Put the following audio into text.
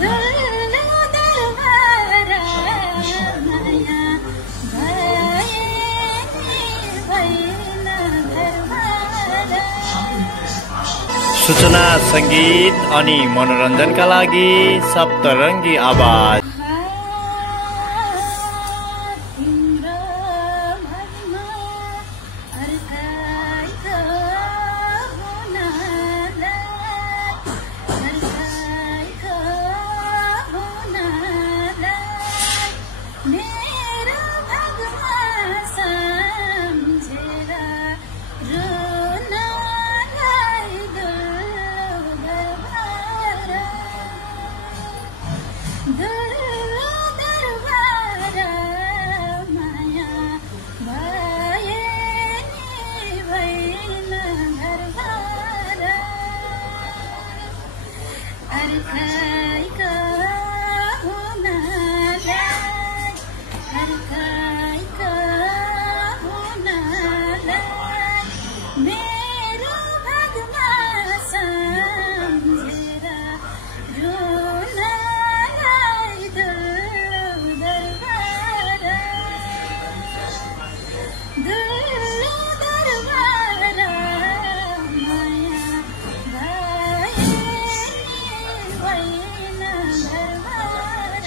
दुल्लो दरबार माया भए नि भएन घरबार। सूचना संगीत अनि मनोरञ्जनका लागि सप्तरङ्गी आवाज। दुल्लो दरबार माया भए नि भएन घरबार। अर्काइको हुनालाई अर्काइको हुनालाई मेरो भागमा सम्झेर रुन दुल्लो दरबार माया भए नि भएन घरबार।